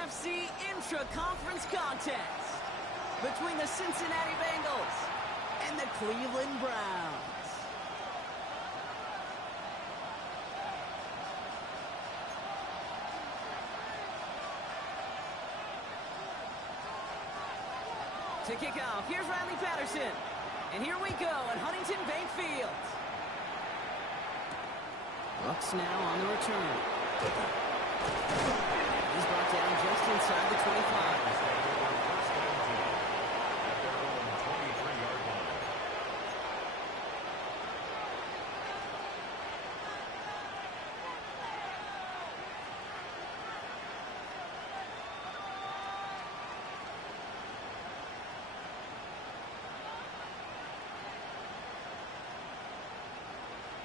AFC intra-conference contest between the Cincinnati Bengals and the Cleveland Browns. To kick off, here's Riley Patterson. And here we go at Huntington Bank Field. Brooks now on the return. He's brought down just inside the 25.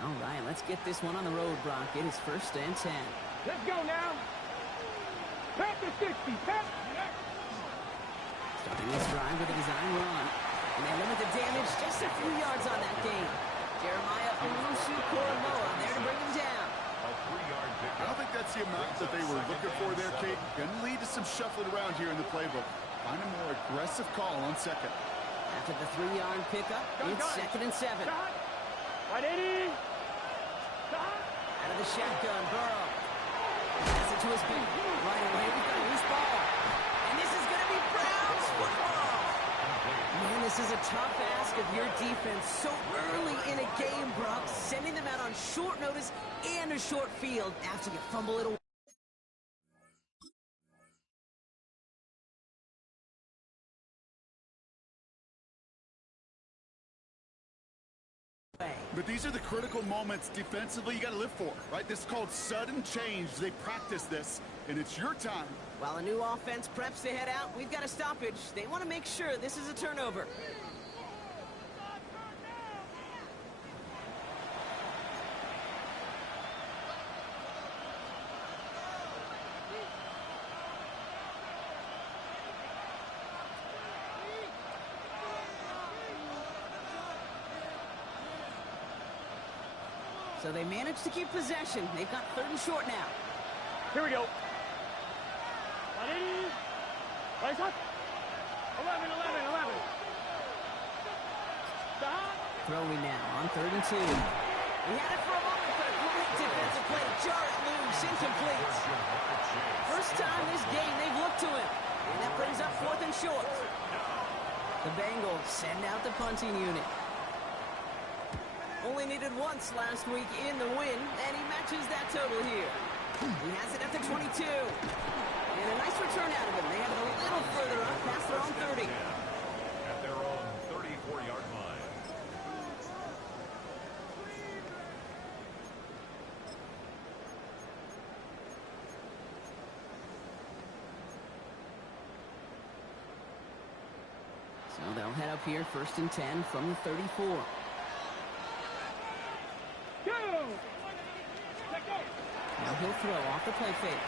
All right, let's get this one on the road, Brock. It is 1st and 10. Let's go now. Pat the 60. Pat. Starting this drive with a design run. And they limit the damage just a few yards on that game. Jeremiah Owusu-Koramoah there to bring him down. I don't think that's the amount that they were looking for there, Kate. Going to lead to some shuffling around here in the playbook. Find a more aggressive call on second. After the 3-yard pickup, it's 2nd and 7. Right, Eddie. Out of the shotgun, Burrow. Pass it to his feet. Right away, we've got a loose ball. And this is going to be Browns football. Man, this is a tough ask of your defense so early in a game, Brock. Sending them out on short notice and a short field after you fumble it away. But these are the critical moments defensively you got to live for, right? This is called sudden change. They practice this, and it's your time. While a new offense preps to head out, we've got a stoppage. They want to make sure this is a turnover. So they managed to keep possession. They've got 3rd and short now. Here we go. Right, 11. Throwing now on 3rd and 2. He had it for a moment, but a great defensive play. Jar it loose, incomplete. First time this game they've looked to him. And that brings up 4th and short. The Bengals send out the punting unit. Only needed once last week in the win, and he matches that total here. He has it at the 22. And a nice return out of him. They have it a little further up past their own 30. At their own 34-yard line. So they'll head up here 1st and 10 from the 34. Now he'll throw off the play fake.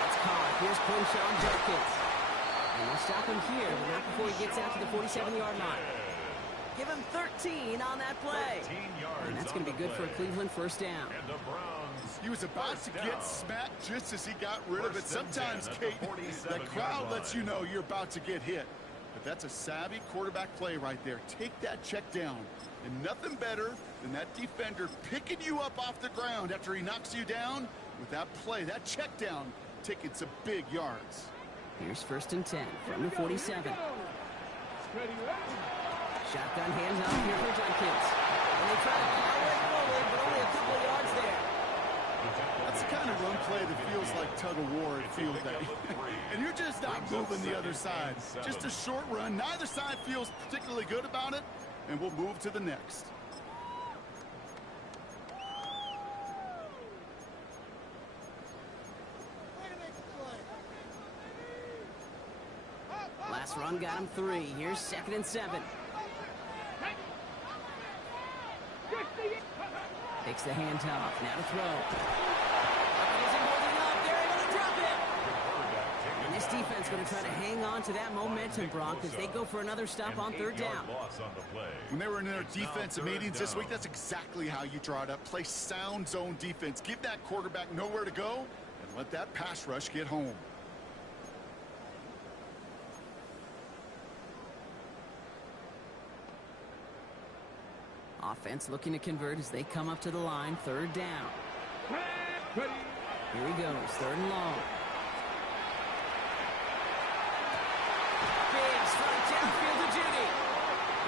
That's caught. Here's Quinshawn Judkins. And they'll stop him here, but not before he gets out to the 47-yard line. Give him 13 on that play. And that's going to be good for a Cleveland 1st down. And the Browns. He was about to get smacked just as he got rid of it. Sometimes, Kate, that crowd lets you know you're about to get hit. But that's a savvy quarterback play right there. Take that check down. And nothing better than that defender picking you up off the ground after he knocks you down with that play, that check down, taking some big yards. Here's 1st and 10 from the 47. Shotgun hands off here for Judkins. And they try to power it forward, but only a couple of yards there. That's the kind of run play that feels like tug-of-war at field day. And you're just not moving the other side. Just a short run. Neither side feels particularly good about it. And we'll move to the next. Last run got him 3. Here's 2nd and 7. Takes the handoff. Now to throw. Isn't holding up. They're able to drop it. And this defense going to try to hang on to that momentum, Brock, as they go for another stop on 3rd down. When they were in their defensive meetings this week, that's exactly how you draw it up. Play sound zone defense. Give that quarterback nowhere to go, and Let that pass rush get home. Offense looking to convert as they come up to the line. Third down. Here he goes. Third and long. Biggs running downfield to Judy.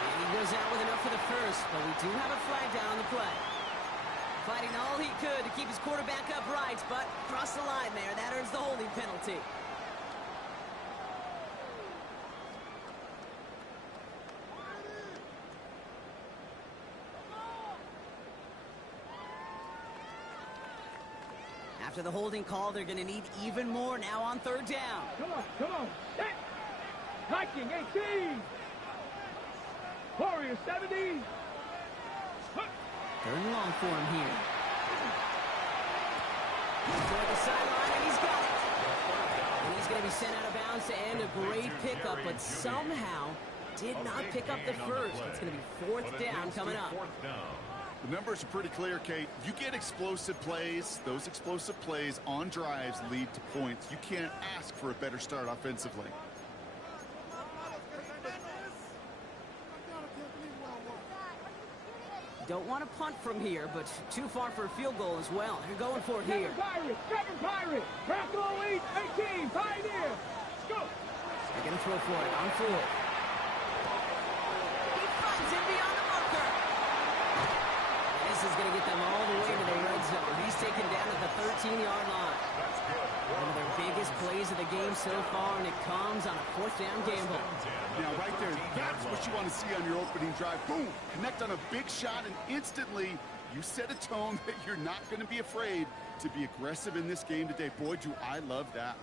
And he goes out with enough for the first, but we do have a flag down on the play. Fighting all he could to keep his quarterback upright, but crossed the line there. That earns the holding penalty. After the holding call, they're going to need even more now on third down. Come on. Set. Viking 18. Warrior 70. Third and long for him here. Toward the sideline, and he's got it. And he's going to be sent out of bounds to end a great pickup, but somehow did not pick up the first. It's going to be fourth down coming up. The numbers are pretty clear, Kate. You get explosive plays. Those explosive plays on drives lead to points. You can't ask for a better start offensively. Don't want to punt from here, but too far for a field goal as well. They're going for it here. Seven Pirates. Bracco Elite 18. Pioneer. Go. They're going to throw for it on fourth. He finds him beyond the marker. This is going to get them all the way to the red zone. He's taken down at the 13-yard line. One of their biggest plays of the game so far, and it comes on a fourth down gamble. Now, right there, that's what you want to see on your opening drive. Boom! Connect on a big shot, and instantly you set a tone that you're not going to be afraid to be aggressive in this game today. Boy, do I love that.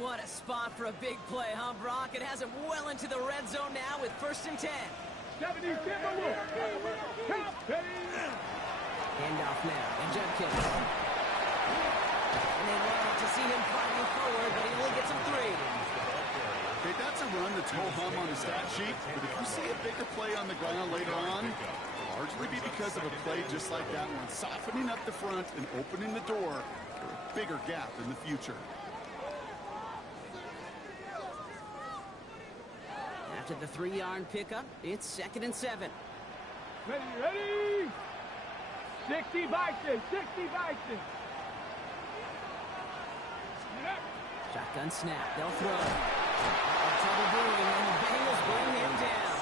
What a spot for a big play, huh, Brock? It has him well into the red zone now with 1st and 10. 70 Timberwolves. Handoff now, and Judkins. And they wanted to see him fighting forward, but he only gets him 3. Okay, that's a run that's ho-hum on the stat sheet, but if you see a bigger play on the ground later on, it'll largely be because of a play just like that one, softening up the front and opening the door for a bigger gap in the future. After the 3-yard pickup, it's 2nd and 7. Ready. 60 Bison. Shotgun snap. They'll throw. Trouble brewing, and the Bengals bring him down.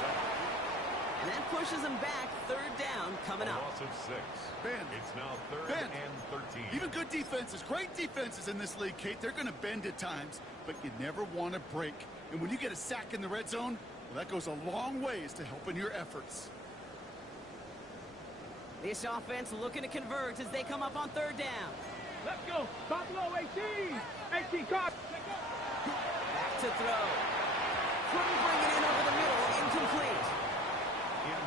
And that pushes them back. 3rd down coming up. Loss of 6. Ben. It's now 3rd Ben. and 13. Even good defenses, great defenses in this league, Kate, they're going to bend at times, but you never want to break. And when you get a sack in the red zone, well, that goes a long ways to helping your efforts. This offense looking to convert as they come up on 3rd down. Let's go. Buffalo 18 caught. Back to throw. Couldn't bring it in over the middle. Incomplete.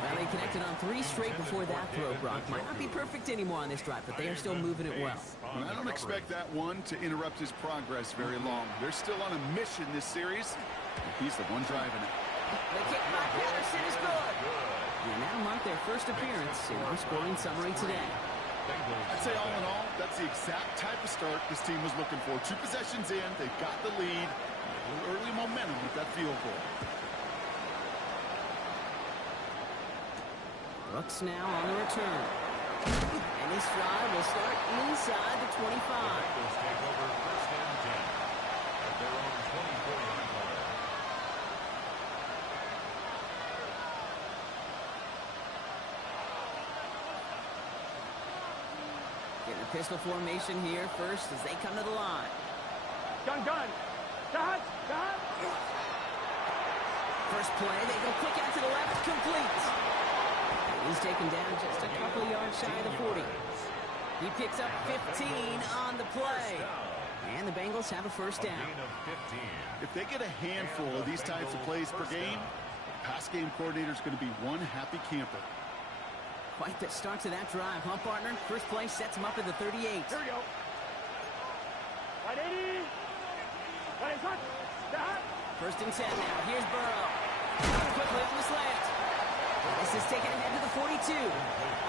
Well, they connected on 3 straight before that throw, Brock. Might not be perfect anymore on this drive, but they are still moving it well. And I don't expect that one to interrupt his progress very long. They're still on a mission this series. He's the one driving it. The kick by Patterson is good. They now mark their first appearance in our scoring summary today. I'd say all in all, that's the exact type of start this team was looking for. 2 possessions in, they've got the lead. A little early momentum with that field goal. Brooks now on the return. And this drive will start inside the 25. Bengals take over 1st and 10 at their own 24-yard line. Getting a pistol formation here first as they come to the line. Gun. Dodge. First play, they go quick out to the left, complete. He's taken down just a couple yards shy of the 40. He picks up 15 on the play. And the Bengals have a first down. If they get a handful of these types of plays per game, the pass game coordinator is going to be one happy camper. Quite the start to that drive, huh, partner? First play sets him up at the 38. Here we go. 180. First and 10 now. Here's Burrow. Quickly on the slant. This is taken ahead to the 42. It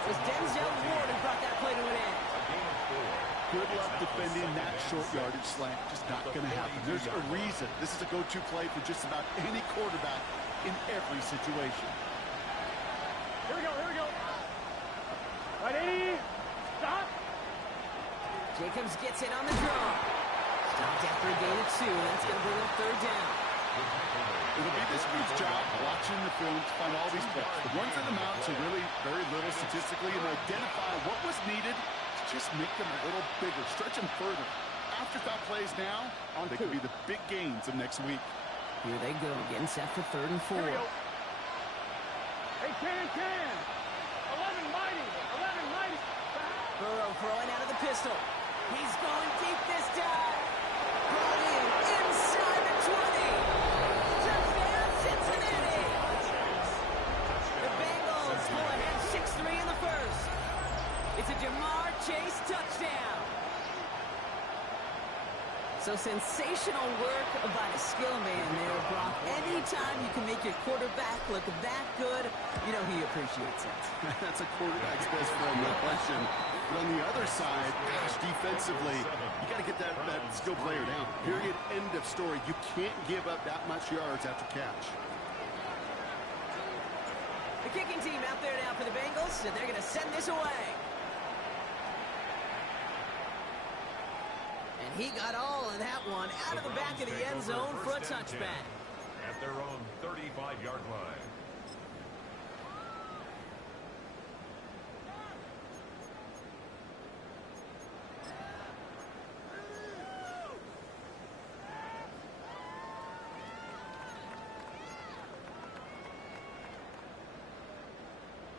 was Denzel Ward who brought that play to an end. good luck defending that short yardage slant. Just not going to happen. There's a reason. This is a go-to play for just about any quarterback in every situation. Here we go, here we go. Ready? Stop. Jacobs gets it on the draw. Stopped after a gain of 2, and that's going to bring up third down. It'll be this group's job watching the film to find all these plays. The ones that amount to really very little statistically and identify what was needed to just make them a little bigger, stretch them further. Afterthought plays now, they could be the big gains of next week. Here they go, getting set for 3rd and 4. Here we go. Hey, 10. 11 mighty. Burrow throwing out of the pistol. He's going deep this time. Brought in inside the 20. Touchdown, Cincinnati. The Bengals go ahead 6-3 in the first. It's a Jamar Chase touchdown. So sensational work by the skill man there, Brock. Anytime you can make your quarterback look that good, you know he appreciates it. That's a quarterback's best friend, no question. But on the other side, gosh, defensively, you got to get that skill player down. Period, end of story. You can't give up that much yards after catch. The kicking team out there now for the Bengals, and they're going to send this away. And he got all of that one out of the back of the end zone for a touchback. At their own 35-yard line.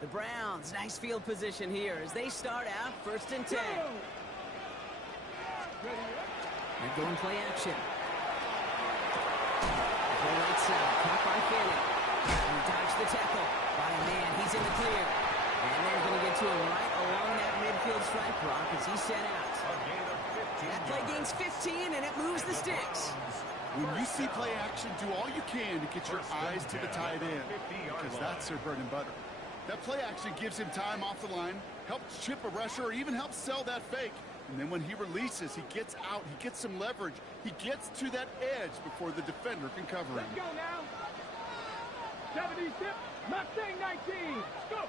The Browns, nice field position here as they start out 1st and 10. They're going play action. Play right side, caught by Fanning. And dodged the tackle by a man. He's in the clear. And they're going to get to him right along that midfield stripe block as he set out. That play gains 15, and it moves the sticks. When you see play action, do all you can to get your eyes to the tight end, because that's their bread and butter. That play action gives him time off the line, helps chip a rusher, or even helps sell that fake. And then when he releases, he gets out, he gets some leverage. He gets to that edge before the defender can cover him. Let's go now. 70 step, Mustang 19. Go.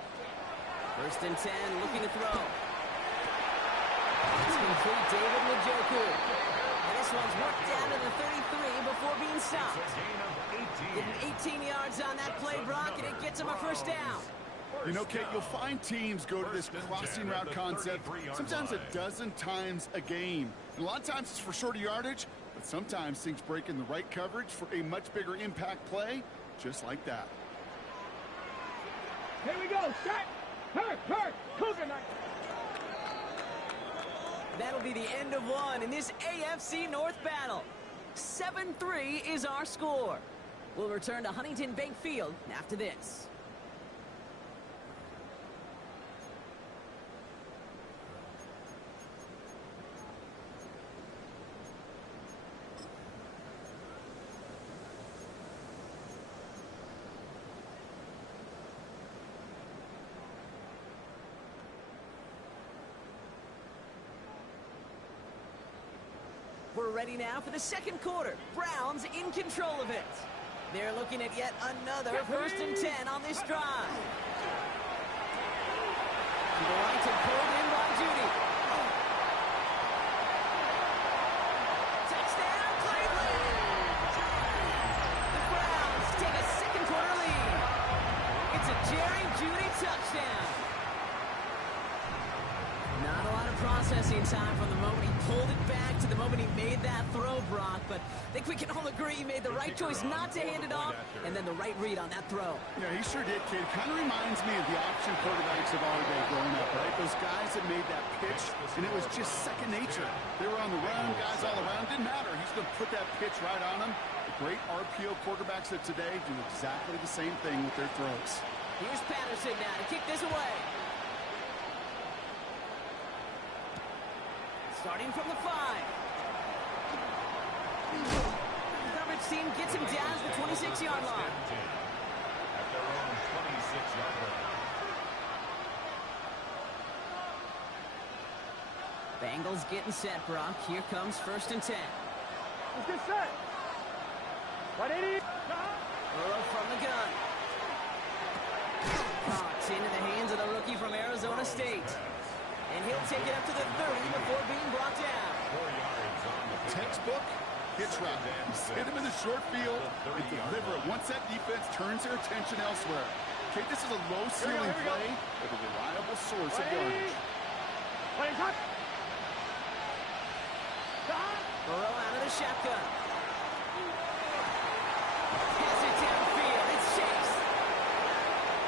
1st and 10, looking to throw. It's complete, David Njoku. And this one's worked down to the 33 before being stopped. Getting 18 yards on that play, Brock, and it gets him a 1st down. You know, Kate, you'll find teams go to this crossing route concept sometimes a dozen times a game. And a lot of times it's for shorter yardage, but sometimes things break in the right coverage for a much bigger impact play, just like that. Here we go. Set. Hurt. Cougar night. That'll be the end of one in this AFC North battle. 7-3 is our score. We'll return to Huntington Bank Field after this. We're ready now for the 2nd quarter. Browns in control of it. They're looking at yet another 1st and 10 on this drive. To the right and pulled in by Judy. Touchdown, Cleveland! The Browns take a 2nd quarter lead. It's a Jerry Judy touchdown. Not a lot of processing time from the moment he pulled it back to the moment he made that throw, Brock. But I think we can all agree he made the right choice not to hand it off, and then the right read on that throw. Yeah, he sure did, kid. Kind of reminds me of the option quarterbacks of our day growing up, right? Those guys that made that pitch, and it was just second nature. They were on the run, guys all around. Didn't matter. He's going to put that pitch right on them. The great RPO quarterbacks of today do exactly the same thing with their throws. Here's Patterson now to kick this away. Starting from the 5. The coverage team gets him down to the 26-yard line. At their own 26-yard line. Bengals getting set, Brock. Here comes 1st and 10. Let's get set. Right, 80. Burrow from the gun. Caught into the hands of the rookie from Arizona State. And he'll take it up to the 30 before being brought down. 4 yards on the pickup. Textbook hitch route. Hit him in the short field and deliver it once that defense turns their attention elsewhere. Okay, this is a low-ceiling play with a reliable source of yardage. Burrow out of the shotgun. Has it downfield. It's Chase.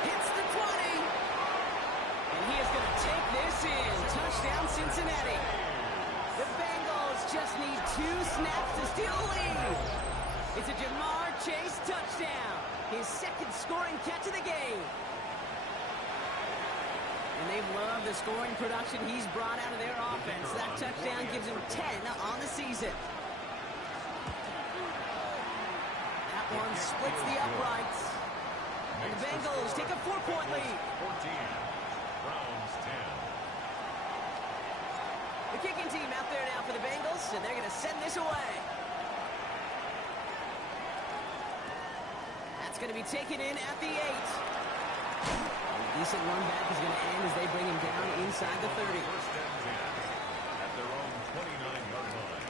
Hits the 20. And he is going to take this in. Touchdown, Cincinnati. The Bengals just need 2 snaps to steal a lead. It's a Jamar Chase touchdown. His 2nd scoring catch of the game. And they've loved the scoring production he's brought out of their offense. That touchdown gives him 10 on the season. That one splits the uprights. And the Bengals take a 4-point lead. 14. Browns 10. The kicking team out there now for the Bengals, and they're going to send this away. That's going to be taken in at the 8. A decent run back is going to end as they bring him down inside the 30. 1st and 10 at their own 29-yard line.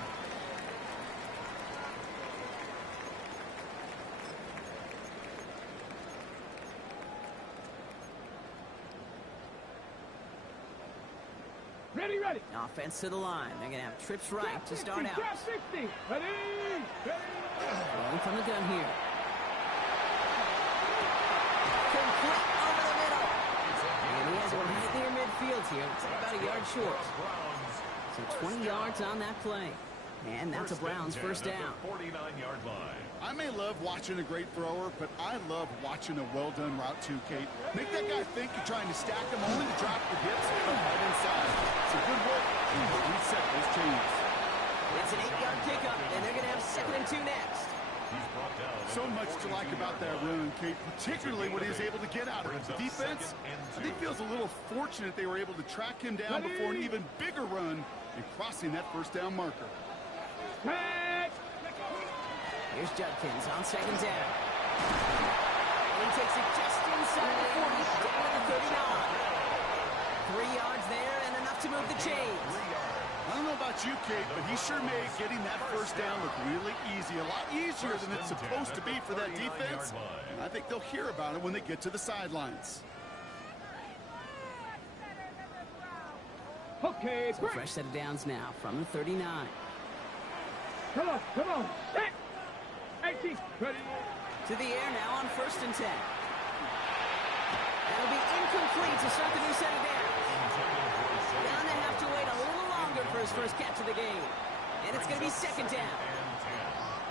Ready, ready. Offense to the line. They're going to have trips right to start out. 60. Ready, ready. Rolling from the gun here. Complete over the middle. And he has one right near midfield here. It's about a yard short. So 20 yards on that play. And that's a Browns 1st down. 49-yard line. I may love watching a great thrower, but I love watching a well-done route too, Kate. Make that guy think you're trying to stack him only to drop your hips and come right inside. So good work. Reset those chains. It's an 8-yard pickup, and they're going to have 2nd and 2 next. He's brought down. So much to like about that run, Kate, particularly what he was able to get out of it. The defense, I think, feels a little fortunate they were able to track him down before an even bigger run and crossing that 1st down marker. Here's Judkins on 2nd down. And he takes it just inside the 40, down to the 39. 3 yards there and enough to move the chains. I don't know about you, Kate, but he sure made getting that 1st down look really easy. A lot easier than it's supposed to be for that defense. And I think they'll hear about it when they get to the sidelines. Okay, So fresh set of downs now from the 39. Come on, come on. 18. Ready. To the air now on 1st and 10. That'll be incomplete to start the new set of downs. Gonna have to wait a little longer for his 1st catch of the game. And it's going to be 2nd down.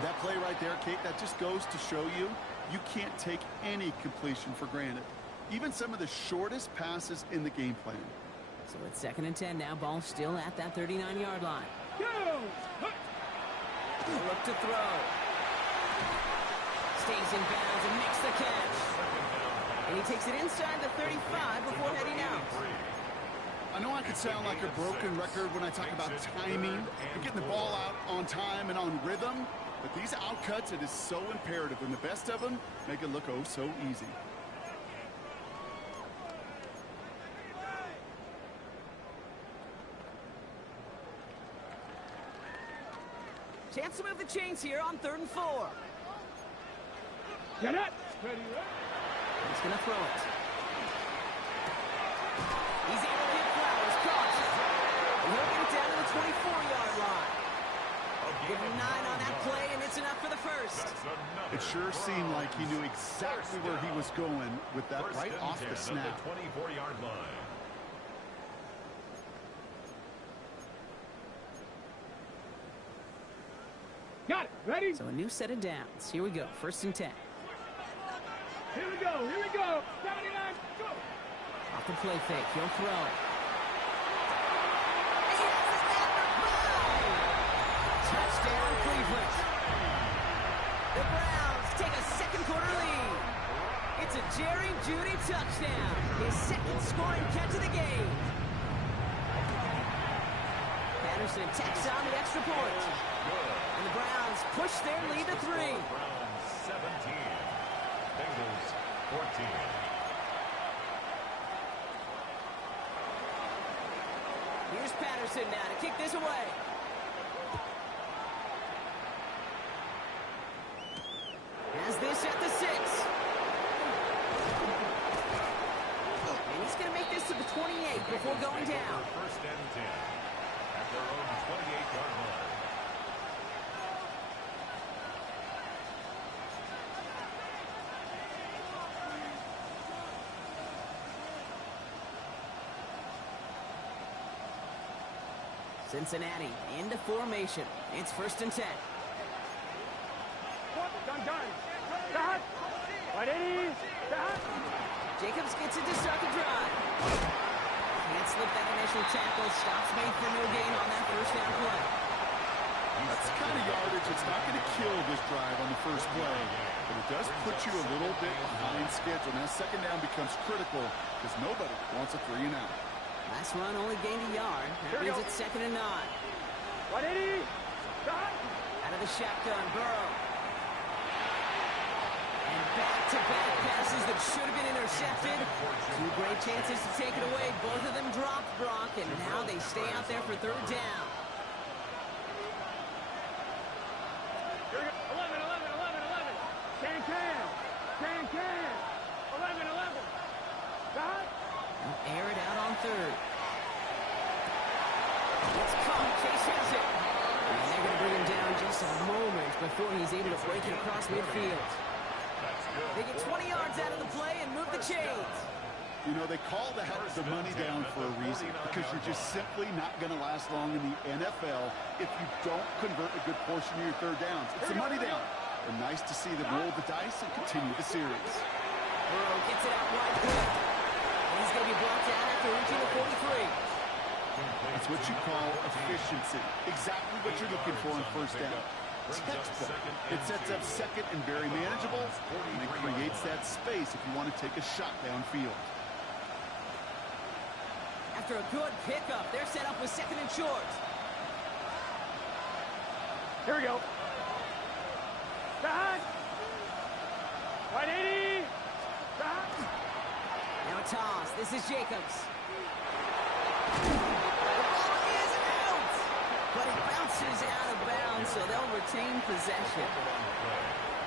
That play right there, Kate, that just goes to show you, you can't take any completion for granted. Even some of the shortest passes in the game plan. So it's 2nd and 10 now. Ball still at that 39-yard line. Go! Look to throw. Stays in bounds and makes the catch. And he takes it inside the 35 before heading out. I know I could sound like a broken record when I talk about timing and getting the ball out on time and on rhythm, but these outcuts, it is so imperative, and the best of them make it look oh so easy. Chance to move the chains here on 3rd and 4. Get it. Ready, He's going to throw it. He's able to get Flowers caught. And he'll get it down to the 24-yard line. Give him 9 on that play, and it's enough for the 1st. It sure seemed like he knew exactly where he was going with that right off the snap. 24-yard line. Got it. Ready? So a new set of downs. Here we go. 1st and 10. Here we go. Here we go. 79. Go. Off the play fake. He'll throw. Touchdown, Cleveland. The Browns take a 2nd quarter lead. It's a Jerry Jeudy touchdown. His 2nd scoring catch of the game. Patterson tacks on the extra point. And the Browns push their lead to 3. Browns 17. Bengals 14. Here's Patterson now to kick this away. Has this at the 6. And he's going to make this to the 28 before going down. First and 10 at their own 28-yard line. Cincinnati into formation. It's first and 10. Gun. Stop. Right, Eddie. Stop. Jacobs gets it to start the drive. Can't slip that initial tackle. Stops made for no gain on that first down play. That's the kind of yardage that's not going to kill this drive on the first play, but it does put you a little bit behind schedule. Now second down becomes critical because nobody wants a 3 and out. Last run only gained a yard. That means it's second and 9. Right, Eddie. Stop. Out of the shotgun, Burrow. And back-to-back passes that should have been intercepted. 2 great chances to take it away. Both of them dropped, Brock, and now they stay out there for third down. Here we go. 11. Can. 11. Stop. Air it out on third. It's caught. Chase has it. And they're going to bring him down just a moment before he's able to break it across midfield. They get 20 yards out of the play and move the chains. You know, they call that the money down for a reason, because you're just simply not going to last long in the NFL if you don't convert a good portion of your third downs. It's the money down. And nice to see them roll the dice and continue the series. Burrow gets it out wide quick. And he's going to be brought down after reaching the 43. That's what you call efficiency. Exactly what you're looking for on first down. Textbook. It sets up second and very manageable, and it creates that space if you want to take a shot downfield. After a good pickup, they're set up with second and short. Here we go. Stop. Right, Eddie. Stop. Now a toss. This is Jacobs. The ball is out, but it bounces out of bounds, so they'll retain possession.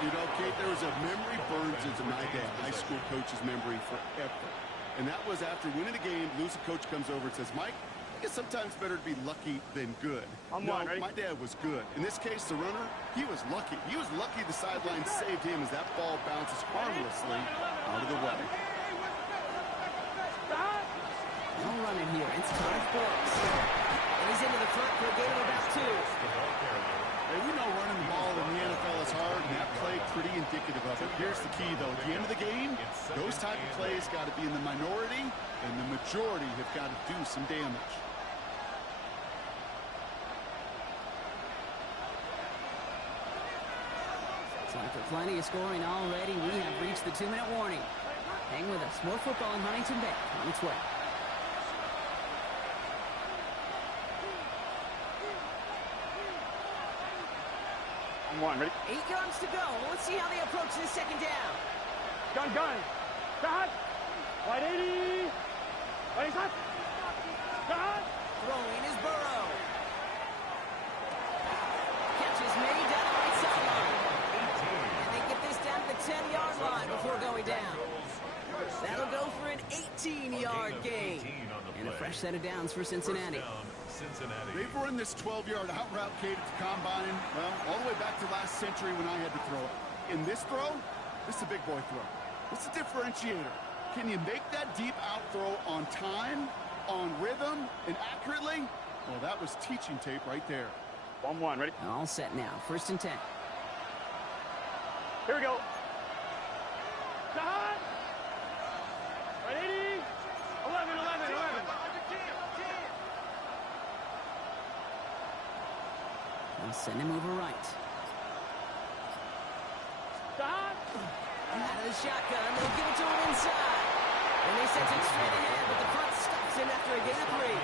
You know, Kate, there was a memory burns into my dad, high school coach's memory forever. And that was after winning a game, losing coach comes over and says, Mike, it's sometimes better to be lucky than good. My dad was good. In this case, the runner, he was lucky. He was lucky the sideline saved him as that ball bounces harmlessly out of the way. No running here. It's Connor Brooks. And he's into the front for a gain of about 2. Hey, we know running the ball in the NFL is hard, and that play pretty indicative of it. Here's the key, though. At the end of the game, those type of plays got to be in the minority, and the majority have got to do some damage. So after plenty of scoring already, we have reached the 2-minute warning. Hang with us. More football in Huntington Bay on its way. Ready? 8 yards to go. Let's see how they approach this second down. Gun. Stop. Right, Eddie. Ready, stop. Stop. Throwing is Burrow. Catch is made down the right sideline. And they get this down to the 10-yard line before going down. That'll go for an 18-yard gain. And a fresh set of downs for Cincinnati. They've run this 12-yard out route, Kate, at the combine, well, all the way back to last century when I had to throw it. In this throw, this is a big boy throw. This is a differentiator. Can you make that deep out throw on time, on rhythm, and accurately? Well, that was teaching tape right there. 1-1, ready? All set now. First and 10. Here we go. Stop. Right, Eddie. 11. They'll send him over right. Stop. And out of the shotgun, they'll give it to him inside. And they send it straight ahead, but the front stops him after a gain of 3.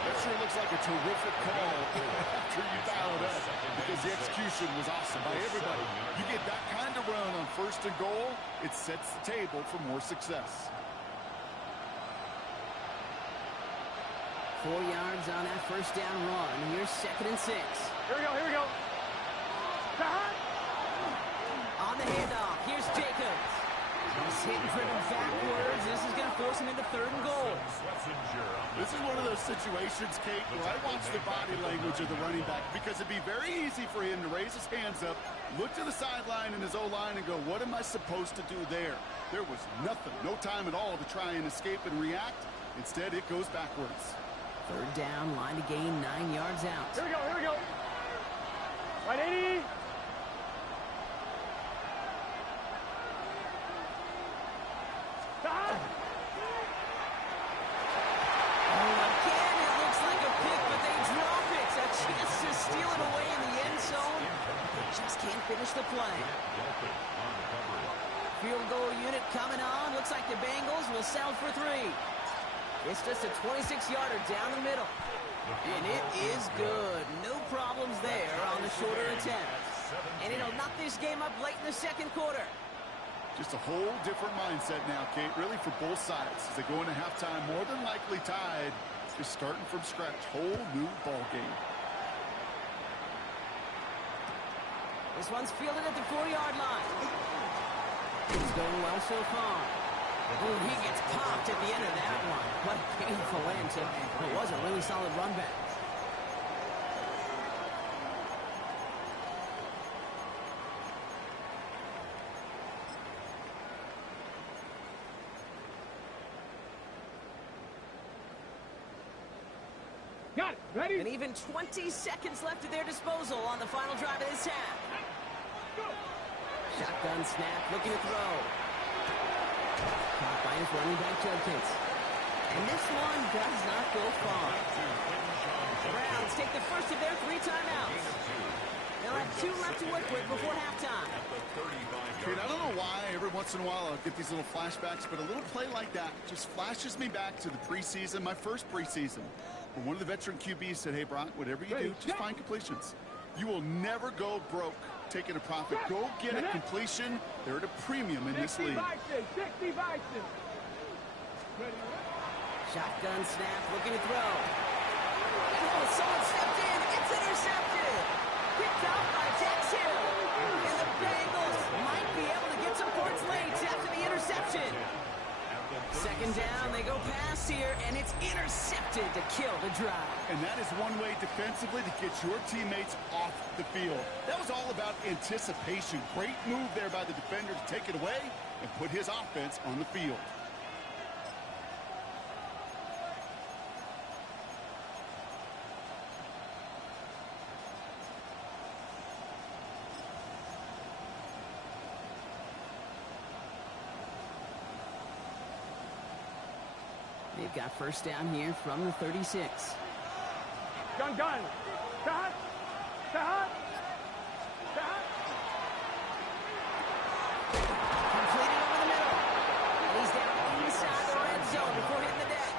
That sure looks like a terrific call after you dial it up, because the execution was awesome by everybody. You get that kind of run on 1st and goal, it sets the table for more success. 4 yards on that first down run. Here's 2nd and 6. Here we go, here we go. On the handoff, here's Jacobs. He's hitting for him backwards. This is going to force him into 3rd and goal. This is one of those situations, Kate, where I watch the body language of the running back, because it'd be very easy for him to raise his hands up, look to the sideline in his O-line and go, what am I supposed to do there? There was nothing, no time at all to try and escape and react. Instead, it goes backwards. 3rd down, line to gain 9 yards out. Here we go, here we go. Right, 80. Finish the play. Field goal unit coming on. Looks like the Bengals will settle for 3. It's just a 26-yarder down the middle. And it is good. No problems there on the shorter attempt. And it'll knock this game up late in the 2nd quarter. Just a whole different mindset now, Kate, really for both sides. As they go into halftime, more than likely tied, just starting from scratch. Whole new ball game. This one's fielded at the 4-yard line. It's going well so far. Oh, he gets popped at the end of that one. What a painful end to what was a really solid run back. Got it. Ready? And even 20 seconds left at their disposal on the final drive of this half. Shotgun snap, looking to throw. Caught by his running back, Judkins. And this one does not go far. The Browns take the first of their 3 timeouts. They'll have 2 left to work with before halftime. Kate, I don't know why every once in a while I'll get these little flashbacks, but a little play like that just flashes me back to the preseason, my first preseason. When one of the veteran QBs said, hey, Brock, whatever you do, just find completions. You will never go broke taking a profit. Go get a completion. They're at a premium in this league. 60 Bison. Shotgun snap, looking to throw. Oh, someone stepped in. It's intercepted. Picked up by Tex Hill. And the Bengals might be able to get some points late after the interception. 2nd down, they go pass here, and it's intercepted to kill the drive. And that is one way defensively to get your teammates off the field. That was all about anticipation. Great move there by the defender to take it away and put his offense on the field. They've got first down here from the 36. Gun. Cut. Completed over the middle. And he's down inside the red zone before hitting the deck.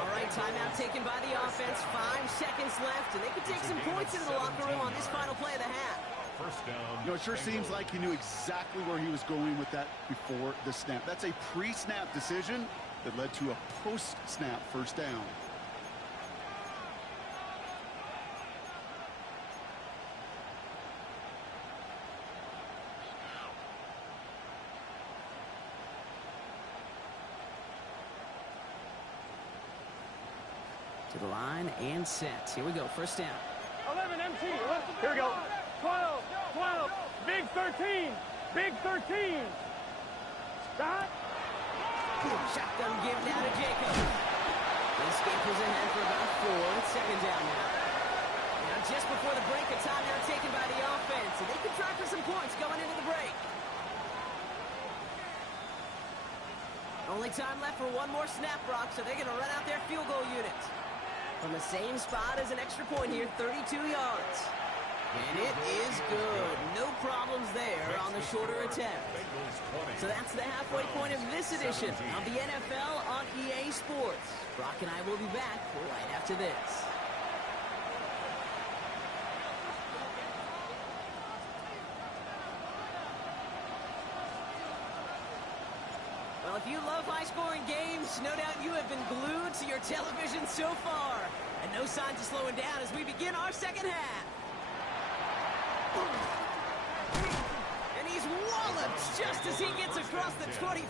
All right, timeout taken by the offense. 5 seconds left, and they can take some points into the locker room on this final play of the half. First down. You know, it sure seems like he knew exactly where he was going with that before the snap. That's a pre-snap decision that led to a post-snap first down. To the line and set. Here we go, first down. 11 MT. Here we go. 12. Big 13. Stop. Shotgun give down to Jacob. The Escapers ahead for about 4. It's 2nd down now. Now just before the break, a timeout taken by the offense. And they can try for some points going into the break. Only time left for one more snap, Brock, so they're going to run out their field goal unit. From the same spot as an extra point here, 32 yards. And it is good. No problems there on the shorter attempt. So that's the halfway point of this edition of the NFL on EA Sports. Brock and I will be back right after this. Well, if you love high-scoring games, no doubt you have been glued to your television so far. And no signs of slowing down as we begin our second half. And he's walloped just as he gets across the 25.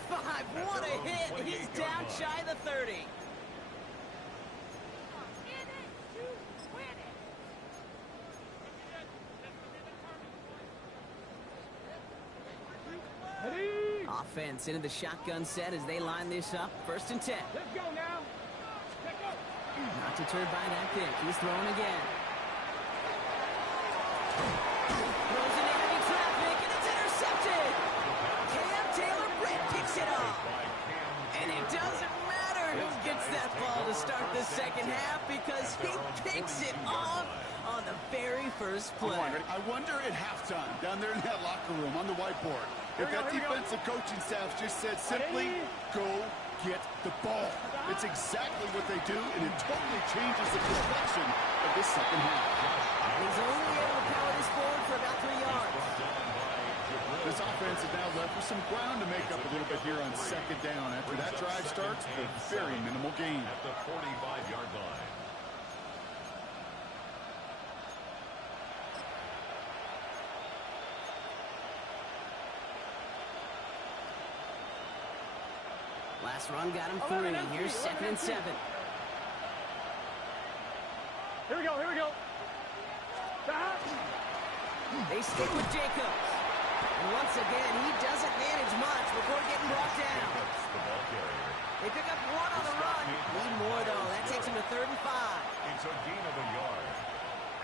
What a hit. He's down shy of the 30. Offense into the shotgun set as they line this up. 1st and 10. Let's go now. Let's go. Not deterred by that pick. He's throwing again. Throws into heavy traffic, and it's intercepted. Cam Taylor-Britt picks it up. And it doesn't matter who gets that ball to start the second half because he picks it off on the very first play. I wonder at halftime, down there in that locker room on the whiteboard, if that defensive coaching staff just said simply, go get the ball. It's exactly what they do, and it totally changes the complexion of this second half. And he's only able to power this forward for about 3 yards. This offense is now left with some ground to make up a little bit here on 2nd down. After that drive starts, a very minimal gain. At the 45-yard line. Last run got him 3. Here's 2nd and 7. Here we go, here we go. They stick with Jacobs. And once again, he doesn't manage much before getting brought down. They pick up 1 on the run. Need more, though. That takes him to 3rd and 5. It's a gain of a yard.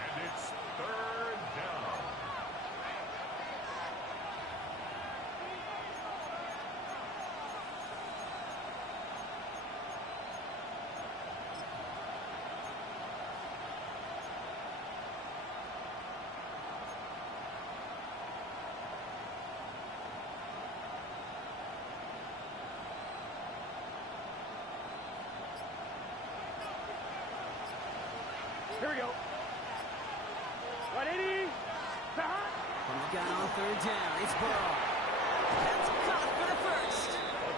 And it's 3rd down. Here we go. 180. And we got on 3rd down. It's Burrow. That's caught for the 1st.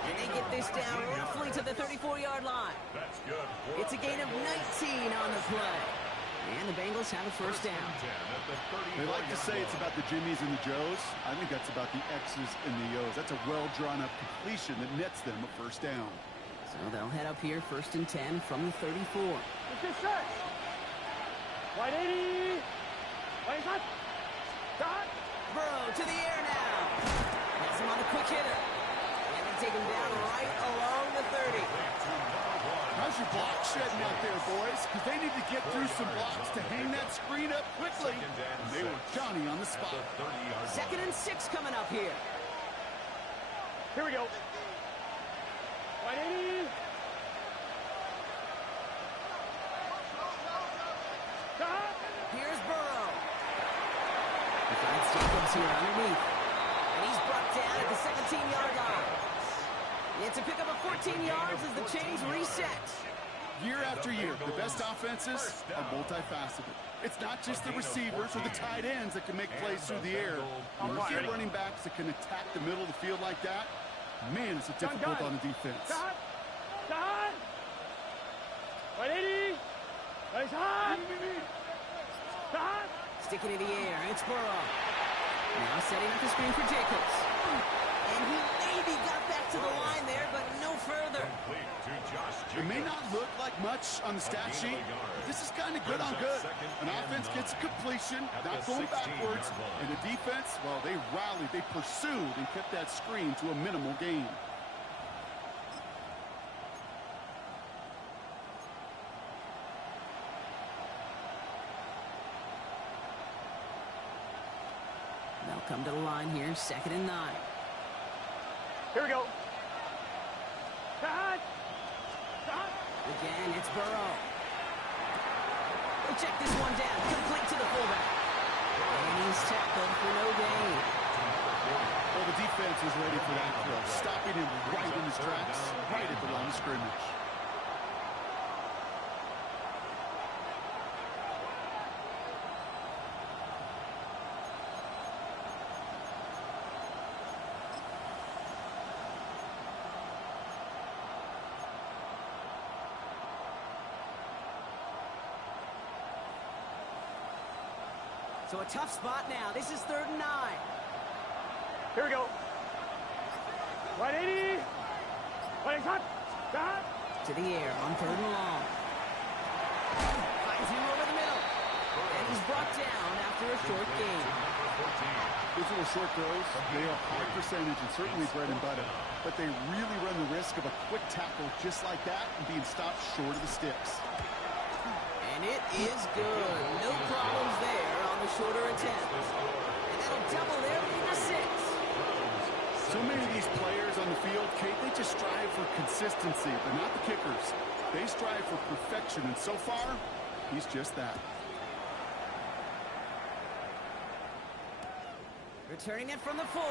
And they get this down roughly to the 34-yard line. That's good. It's a gain of 19 on the play. And the Bengals have a 1st down. They like to say it's about the Jimmies and the Joes. I think that's about the X's and the O's. That's a well-drawn-up completion that nets them a 1st down. So they'll head up here 1st and 10 from the 34. It's just set. 180. 180. Shot. Burrow to the air now. That's him on the quick hitter. And they take him down right along the 30. How's your block shedding out there, boys? Because they need to get through some blocks to hang that screen up quickly. And they were Johnny on the spot. 2nd and 6 coming up here. Here we go. 180. Shot. Here's Burrow. He finds Jacobs here underneath. And he's brought down at the 17-yard line. It's a pickup of 14 yards as the chains reset. Year after year, the best offenses are multifaceted. It's not just the receivers or the tight ends that can make plays through the air. When you get running backs that can attack the middle of the field like that, man, it's a difficult on the defense. Shot. Shot. 180. Nice hot. Shot. Sticking in the air, it's Burrow. Now setting up the screen for Jacobs. And he maybe got back to the line there, but no further. It may not look like much on the stat sheet, but this is kind of good on good. An offense gets a completion, not going backwards, and the defense, well, they rallied, they pursued, and kept that screen to a minimal gain. They'll come to the line here, 2nd and 9. Here we go. Shot. Shot. Again, it's Burrow. We'll check this one down, complete to the fullback. Nice tackle for no gain. Well, the defense was ready for that throw, stopping him right in his tracks, right at the line of scrimmage. So a tough spot now. This is 3rd and 9. Here we go. Right 80. Right hot. Stop. To the air on 3rd and long. Finds him over the middle. And he's brought down after a short gain. Those little short throws, they are high percentage and certainly bread and butter. But they really run the risk of a quick tackle just like that and being stopped short of the sticks. And it is good. No problems there on the shorter attempt. And that'll double their lead to 6. So many of these players on the field, Kate, they just strive for consistency, but not the kickers. They strive for perfection, and so far, he's just that. Returning it from the 4.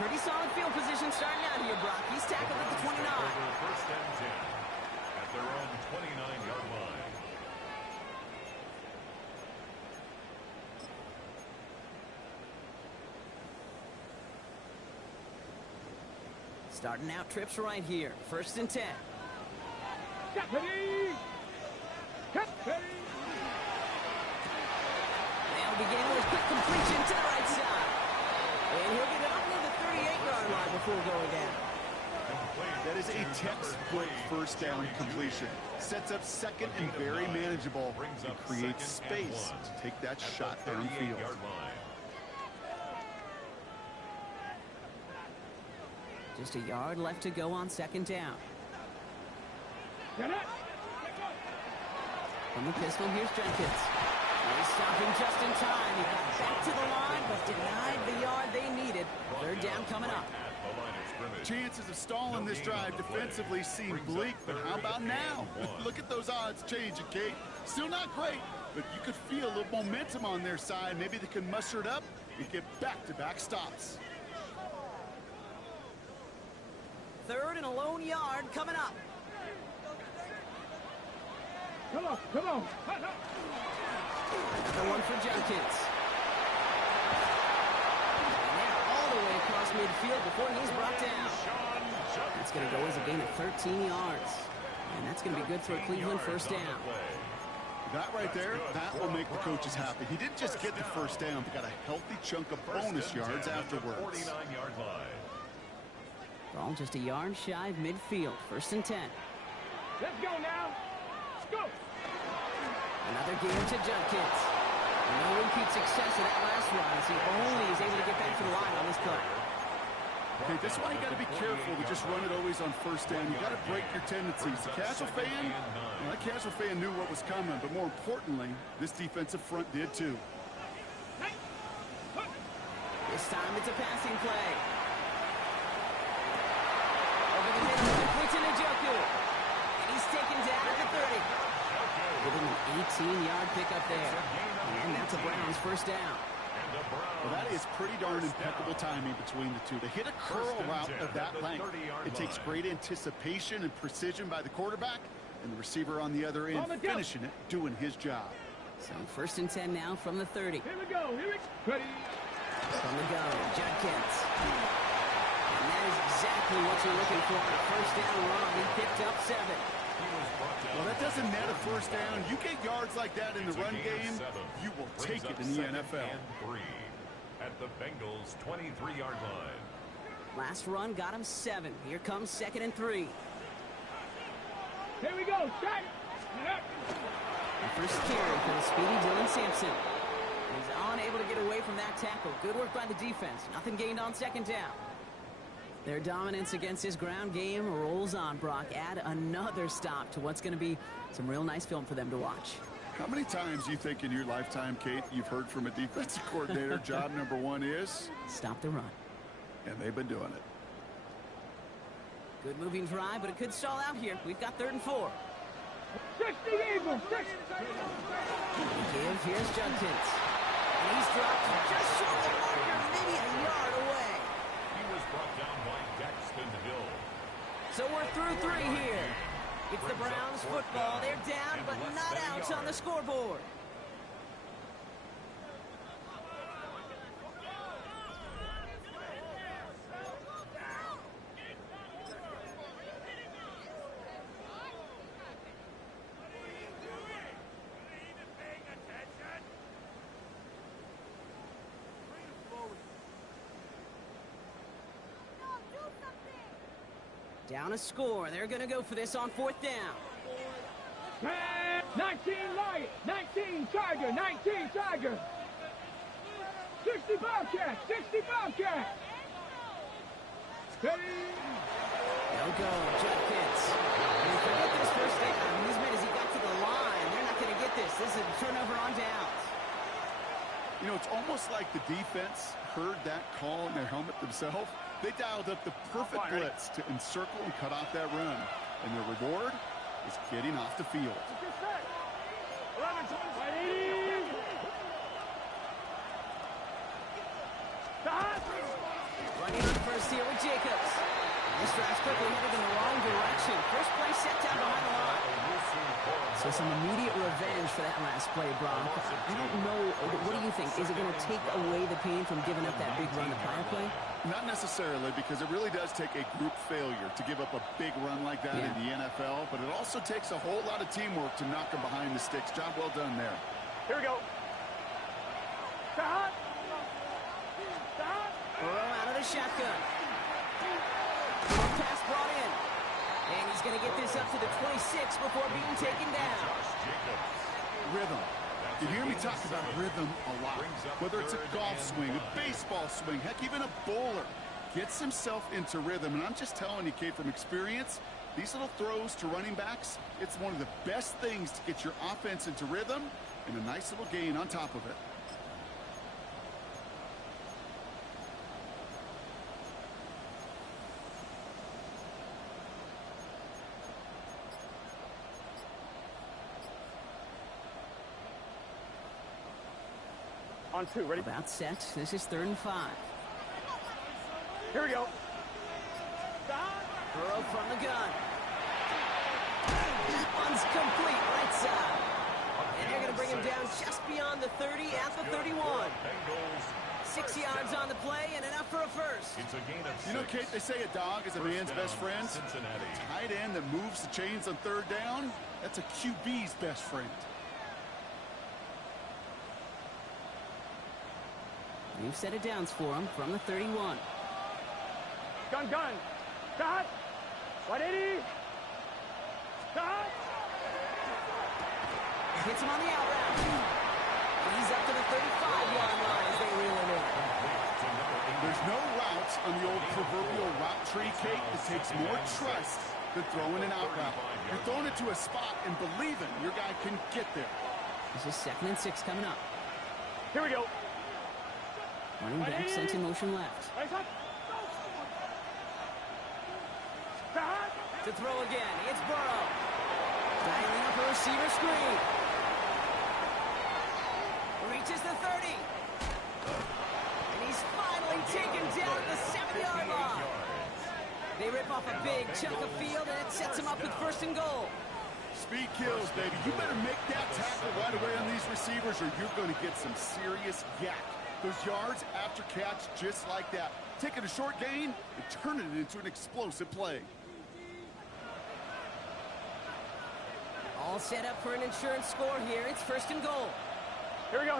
Pretty solid field position starting out here, Brock. He's tackled at the 29. First and 10 at their own 29-yard line. Starting out trips right here. 1st and 10. Deputy. Deputy. They'll begin with a quick completion to the right side. And he'll get it up near the 38-yard line before going down. That is a textbook first down completion. Sets up second and very manageable and creates space to take that shot downfield. Just a yard left to go on 2nd down. From the pistol, here's Jenkins. He's stopping just in time. He got back to the line, but denied the yard they needed. 3rd down coming up. Chances of stalling this drive defensively seem bleak, but how about now? Look at those odds changing, Kate. Still not great, but you could feel a little momentum on their side. Maybe they can muster it up and get back-to-back stops. 3rd and a lone yard coming up. Come on, come on. Another one for Jenkins. And they're all the way across midfield before he's brought down. That's going to go as a gain of 13 yards. And that's going to be good for a Cleveland 1st down. That right there, that will make the coaches happy. He didn't just get the 1st down, but got a healthy chunk of bonus yards afterwards. 49-yard line. Ball just a yard shy of midfield. 1st and 10. Let's go now. Let's go. Another game to Jenkins. No repeat success of that last run as he only is able to get back to the line on this play. Okay, this is why you got to be careful to just run it always on 1st down. You got to break your tendencies. The casual fan, that casual fan knew what was coming, but more importantly, this defensive front did too. This time it's a passing play. Over the middle, complete to Njoku. And he's taken down at the 30. Giving an 18-yard pickup there. And that's a Browns 1st down. Well, that is pretty darn impeccable timing between the two. They hit a curl route of that length. It takes great anticipation and precision by the quarterback, and the receiver on the other end finishing it, doing his job. So 1st and 10 now from the 30. Here we go. Here we go. Ready. From the gun, Jenkins. And that is exactly what you're looking for on a 1st down run. He picked up 7. Well, that doesn't net a 1st down. You get yards like that in the run game, you will take it in the NFL. At the Bengals' 23-yard line. Last run got him 7. Here comes 2nd and 3. Here we go. Shot. The first carry for the speedy Dylan Sampson. He's unable to get away from that tackle. Good work by the defense. Nothing gained on 2nd down. Their dominance against his ground game rolls on, Brock. Add another stop to what's going to be some real nice film for them to watch. How many times do you think in your lifetime, Kate, you've heard from a defensive coordinator, job number 1 is? Stop the run. And they've been doing it. Good moving drive, but it could stall out here. We've got 3rd and 4. Eagles, 60. Here's Judkins. And he's dropped just short of the marker, maybe a yard away. He was brought down by Daxton Hill. So we're through 3 here. It's the Browns football. They're down, but not out on the scoreboard. Down a score. They're going to go for this on 4th down. 19 Lion, 19 Tiger, 19 Tiger. 60 Bobcat, 60 Bobcat. Hey. They'll go, Judkins. And forget this first down. He's made as he got to the line. They're not going to get this. This is a turnover on downs. You know, it's almost like the defense heard that call in their helmet themselves. They dialed up the perfect blitz to encircle and cut off that run. And their reward is getting off the field. 11, 20, Running on first here with Jacobs. This drive's quickly headed in the wrong direction. First play set down behind the line. So some immediate revenge for that last play, Brock. I don't know. What do you think? Is it going to take away the pain from giving up that big run the prior play? Not necessarily, because it really does take a group failure to give up a big run like that in the NFL, but it also takes a whole lot of teamwork to knock them behind the sticks. Job well done there. Here we go. Stop. Burrow out of the shotgun. Pass brought in. And he's going to get this up to the 26 before being taken down. Rhythm. You hear me talk about rhythm a lot. Whether it's a golf swing, a baseball swing, heck, even a bowler gets himself into rhythm. And I'm just telling you, Kate, from experience, these little throws to running backs, it's one of the best things to get your offense into rhythm and a nice little gain on top of it. On 2, ready? About set. This is 3rd and 5. Here we go. Burrow from the gun. One's complete, right side. And they're going to bring him down just beyond the 30 at the 31. 6 yards on the play and enough for a first. It's a gain of 6. You know, Kate, they say a dog is a man's best friend. Cincinnati. Tight end that moves the chains on 3rd down, that's a QB's best friend. We've set it downs for him from the 31. Gun. Stop. 180. Stop. Hits him on the out route. He's up to the 35-yard line as they reel him in. There's no route on the old proverbial route tree, Kate, that takes more trust than throwing an out route. You're throwing it to a spot and believing your guy can get there. This is 2nd and 6 coming up. Here we go. Running back sent in motion left. To throw again, it's Burrow. Dialing up a receiver screen. Reaches the 30. And he's finally taken down at the 7-yard line. They rip off a big chunk of field, and it sets him up with 1st and goal. Speed kills, baby. You better make that tackle right away on these receivers, or you're going to get some serious yak. Those yards after catch just like that. Taking a short gain and turning it into an explosive play. All set up for an insurance score here. It's 1st and goal. Here we go.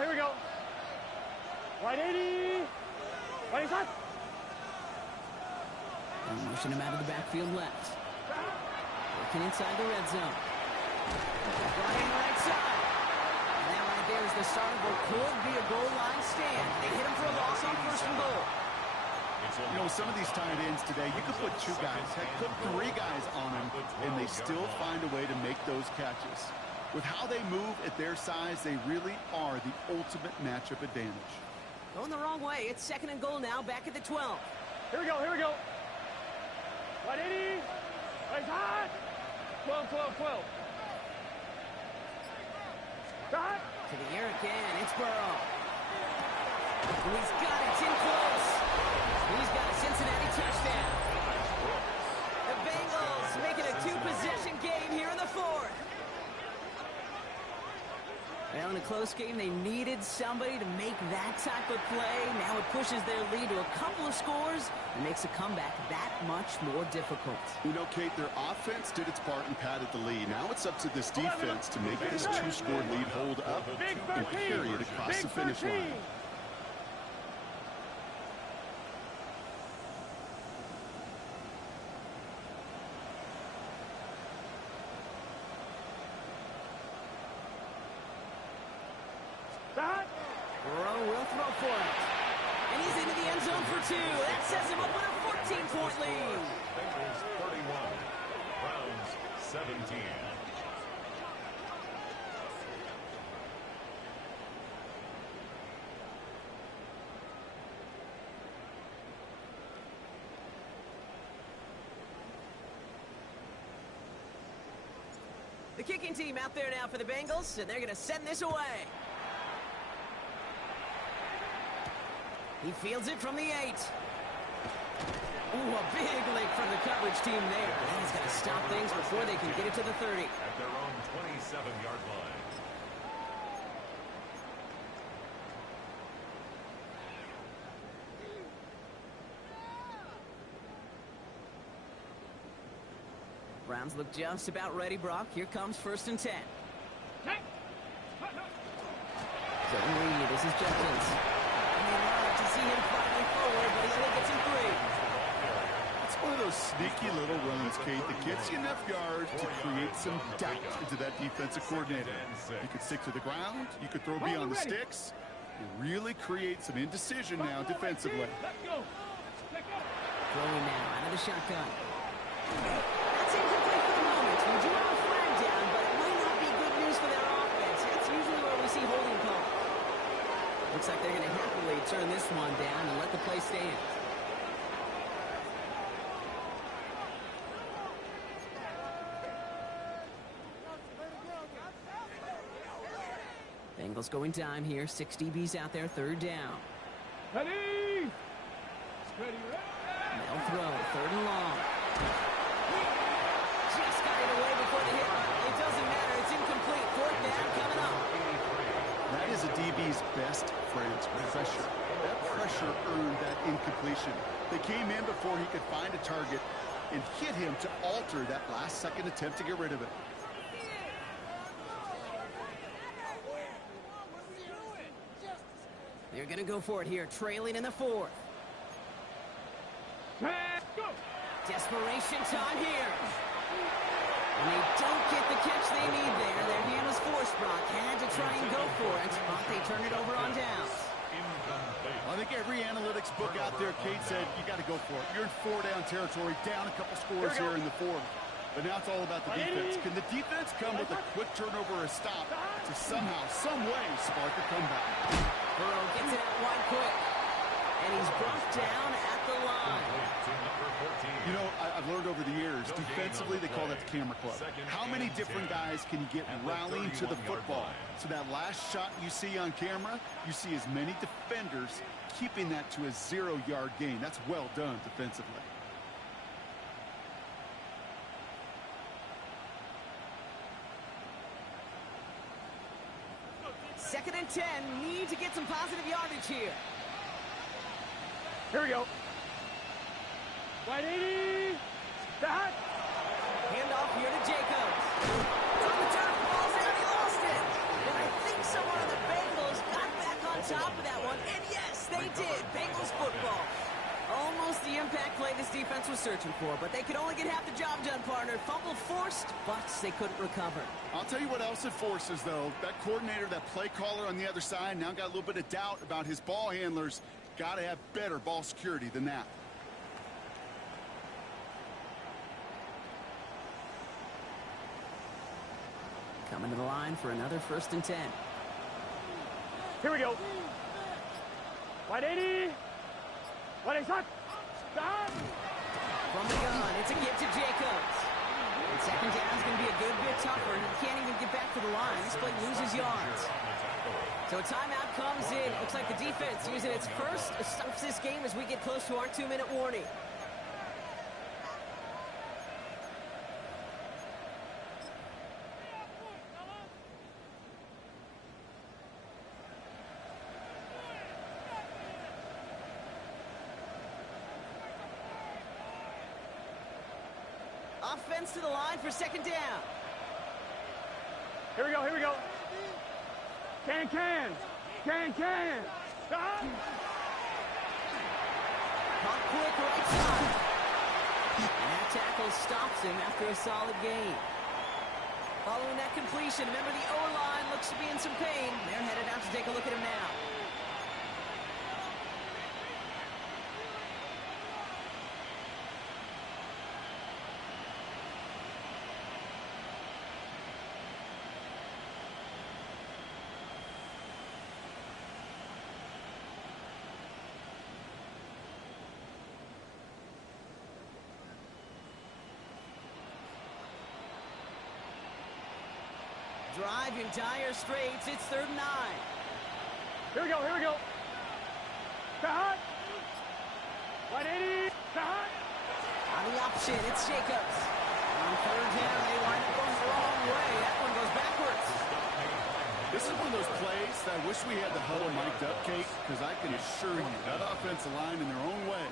180. 25. And motion him out of the backfield left. Working inside the red zone. Running right side. And that right there is the start of what could be a goal line stand. They hit him for a loss on 1st and goal. You know, some of these tight ends today, you could put 2 guys, heck, put 3 guys on them, and they still find a way to make those catches. With how they move at their size, they really are the ultimate matchup advantage. Going the wrong way. It's 2nd and goal now, back at the 12. Here we go. 180. Right hot. 12. Stop. To the air again. It's Burrow. And he's got it. It's in close. He's got a Cincinnati touchdown. The Bengals make it a two-possession game here in the fourth. Well, in a close game, they needed somebody to make that type of play. Now it pushes their lead to a couple of scores and makes a comeback that much more difficult. You know, Kate, their offense did its part and padded the lead. Now it's up to this defense to make this two-score lead hold up and carry it across the finish line. Burrow will throw for it. And he's into the end zone for two. That sets him up with a 14-point lead. Bengals 31, Browns 17. The kicking team out there now for the Bengals, and they're going to send this away. He fields it from the 8. Ooh, a big lick from the coverage team there. That is going to stop things before they can get it to the 30. At their own 27-yard line. Browns look just about ready, Brock. Here comes 1st and 10. Zone read. This is Jenkins. To see him finally forward, but he only gets him 3. It's one of those sneaky little runs, Kate, that gets you enough yards to create some doubt into that defensive coordinator. You could stick to the ground. You could throw beyond the sticks. You really create some indecision now defensively. Throwing now out of the shotgun. That's incomplete for the moment. We do have a flag down, but it might not be good news for their offense. That's usually where we see holding calls. Looks like they're going to happily turn this one down and let the play stand. Bengals going dime here. 6 DBs out there. 3rd down. Ready. They'll throw. 3rd and long. Just got it away before the hit. It doesn't matter. It's incomplete. 4th down coming up. That is a DB's best friend, pressure. That pressure earned that incompletion. They came in before he could find a target and hit him to alter that last-second attempt to get rid of it. They're going to go for it here, trailing in the 4th. Desperation time here. And they don't get the catch they need there. Their hand was forced, Brock. Had to try and go for it, but they turn it over on downs. I think every analytics book out there, Kate, said you got to go for it. You're in 4-down territory, down a couple scores here in the 4th. But now it's all about the defense. Can the defense come with a quick turnover or a stop to somehow, some way, spark a comeback? Burrow gets it out wide quick. And he's brought down at the line. You know, I've learned over the years, defensively, they call that the camera club. How many different guys can you get rallying to the football? So that last shot you see on camera, you see as many defenders keeping that to a 0-yard gain. That's well done defensively. Second and 10. Need to get some positive yardage here. Here we go. Wide 80. Stop. Handoff here to Jacobs. From the turf, balls out, he lost it. And I think someone on the Bengals got back on top of that one. And yes, they did. Bengals football. Almost the impact play this defense was searching for, but they could only get half the job done, partner. Fumble forced, but they couldn't recover. I'll tell you what else it forces, though. That coordinator, that play caller on the other side, now got a little bit of doubt about his ball handlers. Got to have better ball security than that. Coming to the line for another 1st and 10. Here we go. Wide 80. Wide 80. Stop. From the gun, it's a give to Jacobs. And 2nd down is going to be a good bit tougher. He can't even get back to the line. This play loses yards. So a timeout comes in. Looks like the defense using its first stops this game as we get close to our 2-minute warning. Offense to the line for second down. Here we go, here we go. Can. Stop. Caught quick right side. And that tackle stops him after a solid gain. Following that completion, remember the O-line looks to be in some pain. They're headed out to take a look at him now. Drive in dire straits. It's 3rd and 9. Here we go. Cut. 180. Cut. On the option, it's Jacobs. On 3rd down, they wind up going the wrong way. That one goes backwards. This is one of those plays that I wish we had the huddle mic'd up, Kate, because I can assure you that offensive line in their own way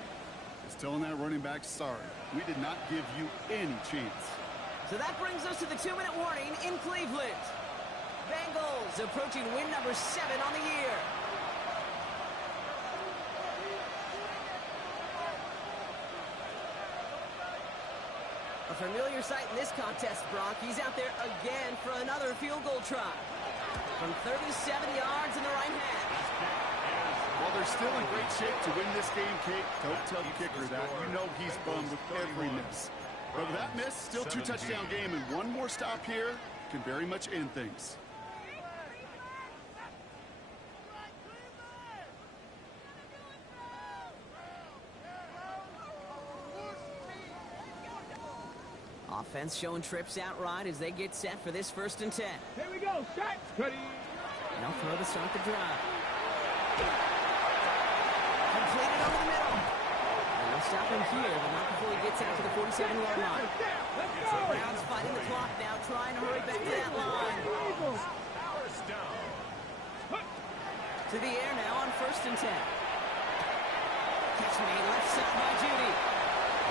is telling that running back, sorry, we did not give you any chance. So that brings us to the 2-minute warning in Cleveland. Bengals approaching win number 7 on the year. A familiar sight in this contest, Brock. He's out there again for another field goal try. From 37 yards in the right half. While they're still in great shape to win this game, Kate, don't tell the kicker that. You know he's bummed with every miss. But with that miss, still 2 touchdown game, and one more stop here can very much end things. Offense showing trips outright as they get set for this 1st and 10. Here we go. Set. Ready. And they'll throw to start the drive. Completed over the middle. And they'll stop him here, but not before he gets out to the 47-yard line. So the Browns fighting the clock now, trying to hurry back to that line. First down. To the air now on 1st and 10. Catch made left side by Judy.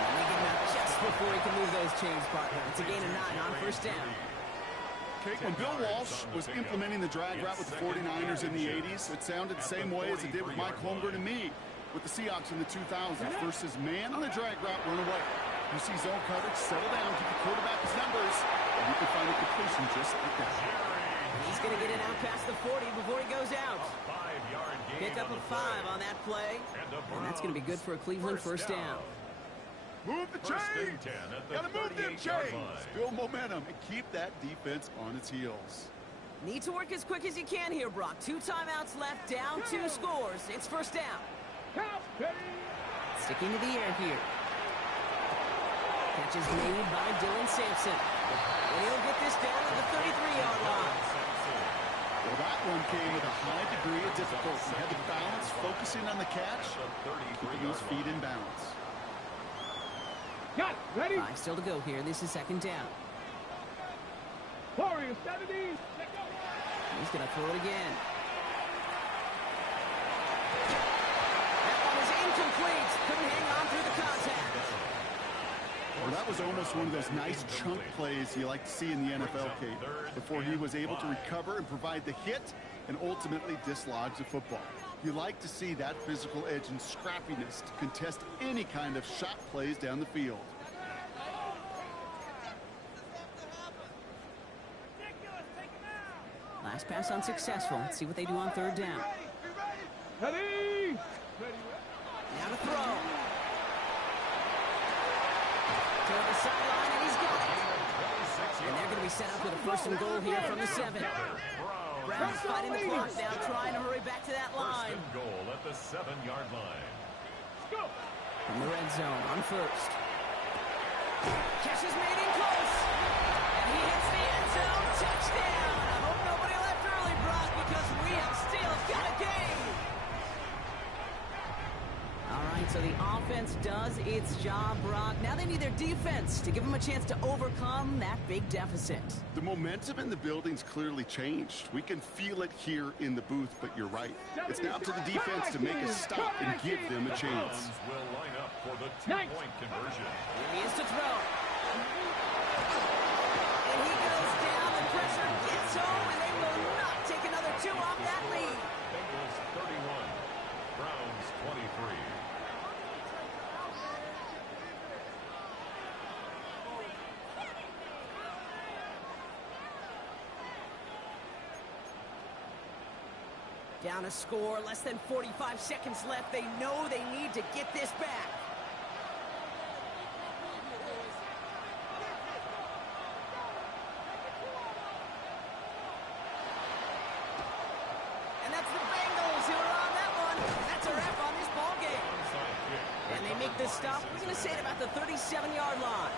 And they get him out just before he can move those chains, partner. It's a gain of 9 on 1st down. Okay, when Bill Walsh was implementing the drag route with the 49ers in the 80s, it sounded the same way as it did with Mike Holmgren and me with the Seahawks in the 2000s versus man on the drag route, run away. You see zone coverage, settle down, give the quarterback his numbers, and you can find a completion just like that. He's going to get it out past the 40 before he goes out. Pick up a 5 on that play, and that's going to be good for a Cleveland 1st down. Move the chains! Gotta move them chains! Build momentum and keep that defense on its heels. Need to work as quick as you can here, Brock. 2 timeouts left, down 2 scores. It's 1st down. Sticking to the air here. Catch is made by Dylan Sampson. And he'll get this down at the 33-yard line. Well, that one came with a high degree of difficulty. Had to balance, focusing on the catch, keeping those feet in balance. Got it. Ready? 5 still to go here. This is 2nd down. Warrior 70. He's going to throw it again. That one is incomplete. Couldn't hang on through the contact. Well, that was almost one of those nice chunk plays you like to see in the NFL, Kate, before he was able to recover and provide the hit and ultimately dislodge the football. You like to see that physical edge and scrappiness to contest any kind of shot plays down the field. Last pass unsuccessful. Let's see what they do on 3rd down. Ready? Now to throw. Toward the sideline, and he's got it. And they're going to be set up with a 1st and goal here from the 7. Browns fighting the clock now, trying to hurry back to that line. 1st and goal at the 7-yard line. From the red zone on 1st. Catch is made in close. And he hits the end zone. Touchdown. A So the offense does its job, Brock. Now they need their defense to give them a chance to overcome that big deficit. The momentum in the building's clearly changed. We can feel it here in the booth, but you're right. It's now to the defense to make a stop and give them a chance. Browns will line up for the two-point conversion. Here he is to throw. And he goes down. The pressure gets home, and they will not take another two off that lead. Bengals 31, Browns 23. Down a score, less than 45 seconds left. They know they need to get this back. And that's the Bengals who are on that one. That's a wrap on this ball game. And they make this stop, we're going to say it about the 37-yard line.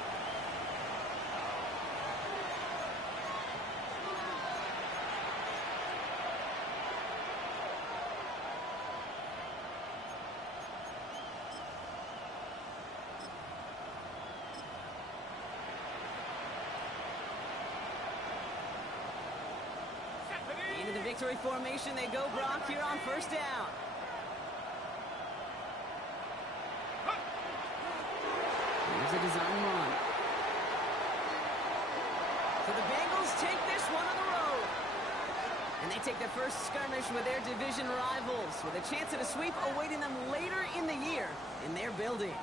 Into the victory formation they go, Brock, here on first down. Here's a design run. So the Bengals take this one on the road. And they take their first skirmish with their division rivals with a chance at a sweep awaiting them later in the year in their building.